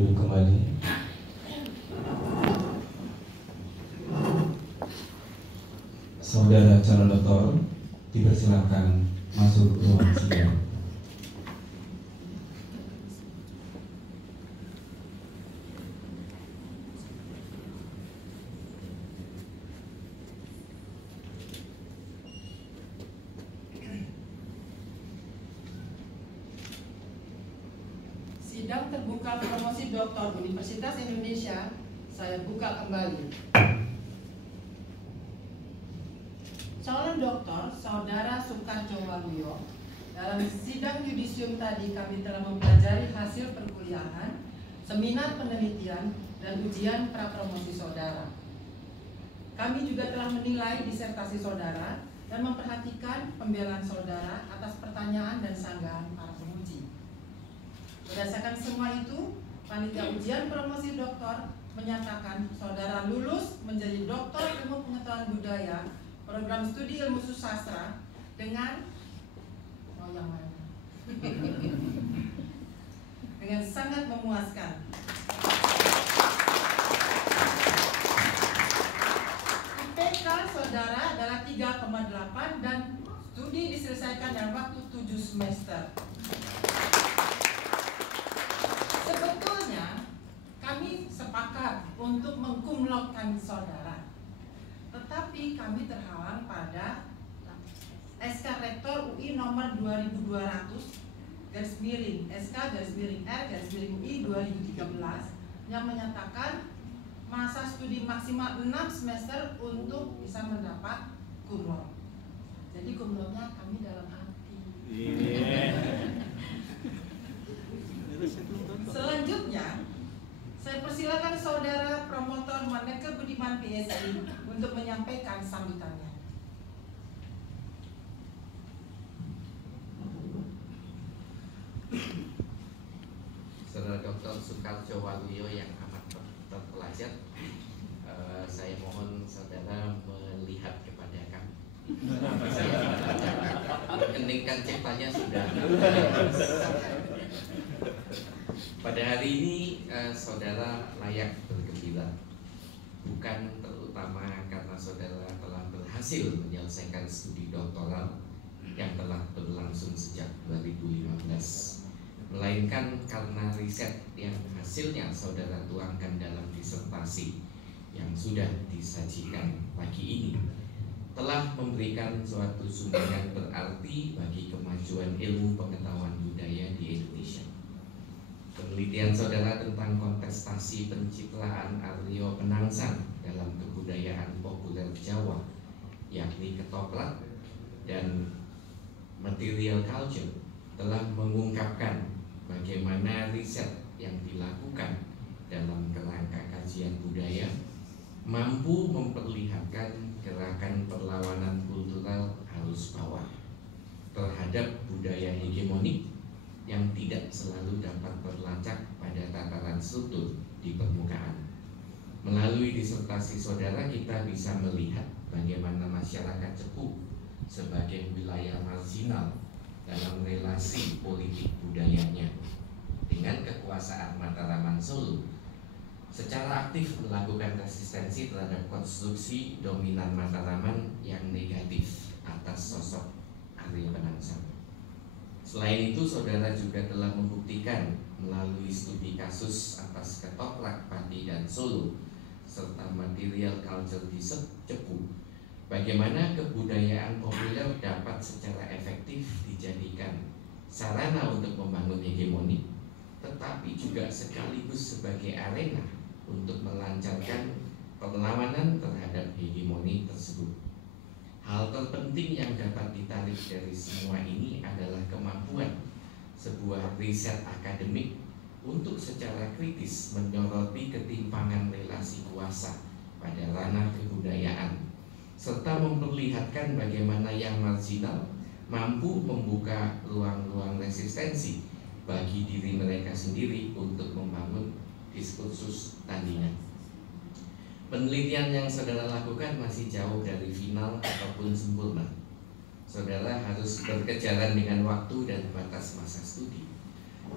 duduk kembali. Saudara calon doktor dipersilakan masuk ruang sidang. Sidang terbuka promosi doktor Universitas Indonesia saya buka kembali. Calon doktor Saudara Sukarjo Waluyo, dalam sidang yudisium tadi kami telah mempelajari hasil perkuliahan, seminar penelitian, dan ujian prapromosi saudara. Kami juga telah menilai disertasi saudara dan memperhatikan pembelaan saudara atas pertanyaan dan sanggahan para penguji. Berdasarkan semua itu, panitia ujian promosi doktor menyatakan saudara lulus menjadi doktor ilmu pengetahuan budaya program studi ilmu susastra dengan dengan sangat memuaskan. IPK saudara adalah 3,8 dan studi diselesaikan dalam waktu 7 semester. Sebetulnya kami sepakat untuk mengkumlotkan saudara, tetapi kami terhalang pada SK Rektor UI nomor 2200/SK/R/UI 2013 yang menyatakan masa studi maksimal 6 semester untuk bisa mendapat kumlot. Jadi kumlotnya kami dalam hati. Selanjutnya, saya persilakan saudara promotor Maneka Budiman PSI untuk menyampaikan sambutannya. Saudara Dr. Sukarjo Waluyo yang amat terpelajar, saya mohon saudara melihat kepada kami. Keningkan ciptanya sudah. Pada hari ini saudara layak bergembira, bukan terutama karena saudara telah berhasil menyelesaikan studi doktoral yang telah berlangsung sejak 2015, melainkan karena riset yang hasilnya saudara tuangkan dalam disertasi yang sudah disajikan pagi ini telah memberikan suatu sumbangan berarti bagi kemajuan ilmu pengetahuan budaya di Indonesia. Penelitian saudara tentang kontestasi pencitraan Aryo Penangsang dalam kebudayaan populer Jawa, yakni ketoprak dan material culture, telah mengungkapkan bagaimana riset yang dilakukan dalam kerangka kajian budaya mampu memperlihatkan gerakan perlawanan kultural arus bawah terhadap budaya hegemonik yang tidak selalu dapat berlacak pada tataran struktur di permukaan. Melalui disertasi saudara kita bisa melihat bagaimana masyarakat Cepu sebagai wilayah marginal dalam relasi politik budayanya dengan kekuasaan Mataraman Solo secara aktif melakukan resistensi terhadap konstruksi dominan Mataraman yang negatif atas sosok Aryo Penangsang. Selain itu, saudara juga telah membuktikan melalui studi kasus atas ketoprak, padi, dan Solo serta material culture di Cepu bagaimana kebudayaan populer dapat secara efektif dijadikan sarana untuk membangun hegemoni, tetapi juga sekaligus sebagai arena untuk melancarkan perlawanan terhadap hegemoni tersebut. Hal terpenting yang dapat ditarik dari semua ini adalah kemampuan sebuah riset akademik untuk secara kritis menyoroti ketimpangan relasi kuasa pada ranah kebudayaan, serta memperlihatkan bagaimana yang marginal mampu membuka ruang-ruang resistensi bagi diri mereka sendiri untuk membangun diskursus tandingan. Penelitian yang saudara lakukan masih jauh dari final ataupun sempurna. Saudara harus berkejaran dengan waktu dan batas masa studi.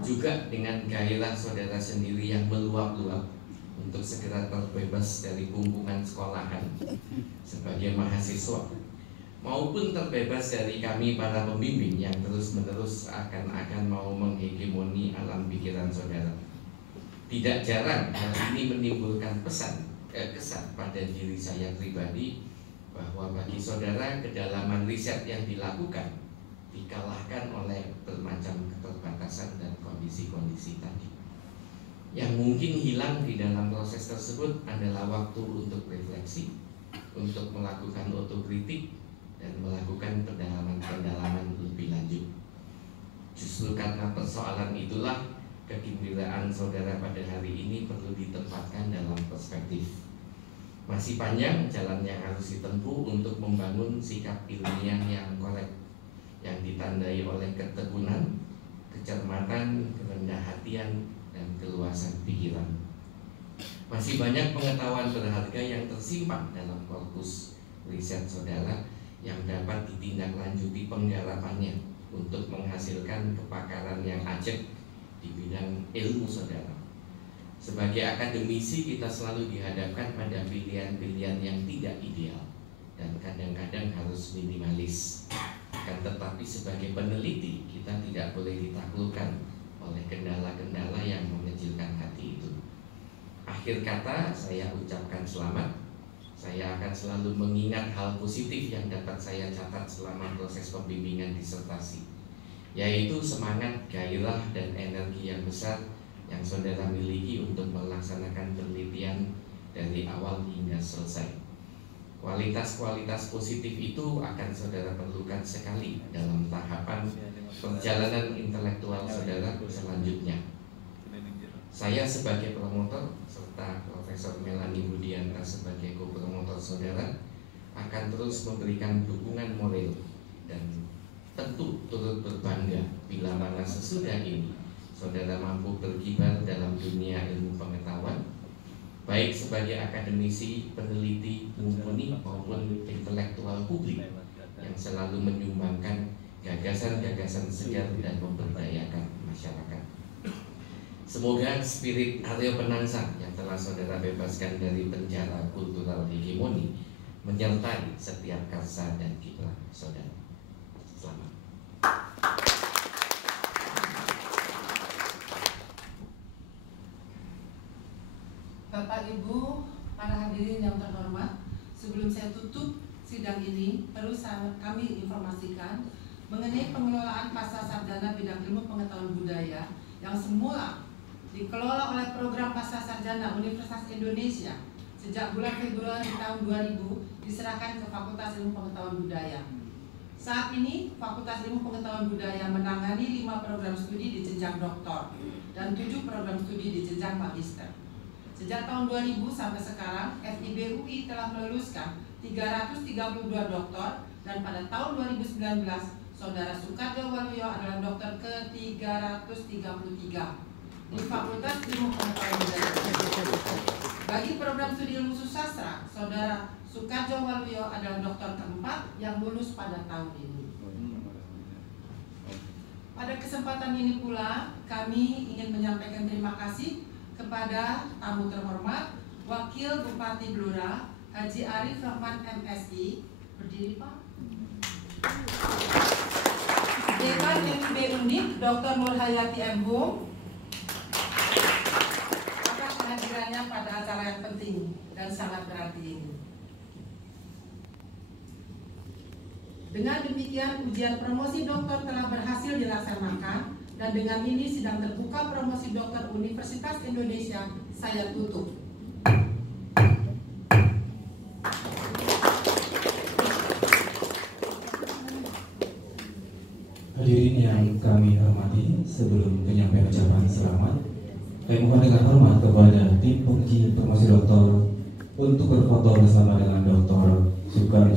juga dengan gairah saudara sendiri yang meluap-luap untuk segera terbebas dari pungkungan sekolahan sebagai mahasiswa, maupun terbebas dari kami para pembimbing yang terus-menerus akan mau menghegemoni alam pikiran saudara. Tidak jarang hal ini menimbulkan kesan pada diri saya pribadi bahwa bagi saudara kedalaman riset yang dilakukan dikalahkan oleh bermacam keterbatasan dan kondisi-kondisi tadi. Yang mungkin hilang di dalam proses tersebut adalah waktu untuk refleksi, untuk melakukan otokritik, dan melakukan pendalaman lebih lanjut. Justru karena persoalan itulah kegembiraan saudara pada hari ini perlu ditempatkan dalam perspektif. Masih panjang jalan yang harus ditempuh untuk membangun sikap ilmiah yang korek, yang ditandai oleh ketekunan, kecermatan, kerendah hatian, dan keluasan pikiran. Masih banyak pengetahuan berharga yang tersimpan dalam korpus riset saudara yang dapat ditindaklanjuti penggarapannya untuk menghasilkan kepakaran yang ajak di bidang ilmu saudara. Sebagai akademisi kita selalu dihadapkan pada pilihan-pilihan yang tidak ideal dan kadang-kadang harus minimalis. Akan tetapi sebagai peneliti kita tidak boleh ditaklukkan oleh kendala-kendala yang mengecilkan hati itu. Akhir kata saya ucapkan selamat. Saya akan selalu mengingat hal positif yang dapat saya catat selama proses pembimbingan disertasi, yaitu semangat, gairah, dan energi yang besar yang saudara miliki untuk melaksanakan penelitian dari awal hingga selesai. Kualitas-kualitas positif itu akan saudara perlukan sekali dalam tahapan perjalanan intelektual saudara selanjutnya. Saya sebagai promotor serta Profesor Melanie Budianta sebagai co-promotor saudara akan terus memberikan dukungan moral dan tentu turut berbangga bila mana sesudah ini saudara mampu berkibar dalam dunia ilmu pengetahuan, baik sebagai akademisi, peneliti, mumpuni maupun intelektual publik yang selalu menyumbangkan gagasan-gagasan segar dan memberdayakan masyarakat. Semoga spirit Aryo Penangsang yang telah saudara bebaskan dari penjara kultural hegemoni menyertai setiap karsa dan kiprah saudara. Selamat. Bapak Ibu, para hadirin yang terhormat, sebelum saya tutup sidang ini, perlu kami informasikan mengenai pengelolaan pasca sarjana bidang ilmu pengetahuan budaya yang semula dikelola oleh program pasca sarjana Universitas Indonesia sejak bulan Februari tahun 2000 diserahkan ke Fakultas Ilmu Pengetahuan Budaya. Saat ini Fakultas Ilmu Pengetahuan Budaya menangani 5 program studi di jenjang doktor dan 7 program studi di jenjang magister. Sejak tahun 2000 sampai sekarang, FIB UI telah meluluskan 332 doktor dan pada tahun 2019, Saudara Soekarjo Waluyo adalah dokter ke-333 di Fakultas Ilmu Pengetahuan Budaya. Bagi program studi ilmu sastra, Saudara Soekarjo Waluyo adalah dokter keempat yang lulus pada tahun ini. Pada kesempatan ini pula, kami ingin menyampaikan terima kasih kepada tamu terhormat Wakil Bupati Blora Haji Arif Rahman MSI. Berdiri Pak. Dekan FIB Undip Dr. Nurhayati M. Hum atas kehadirannya pada acara yang penting dan sangat berarti ini. Dengan demikian ujian promosi doktor telah berhasil dilaksanakan. Dan dengan ini sidang terbuka promosi dokter Universitas Indonesia saya tutup. Hadirin yang kami hormati, sebelum penyampaian ucapan selamat, kami mohon dengan hormat kepada tim penguji promosi doktor untuk berfoto bersama dengan Dr. Soekarjo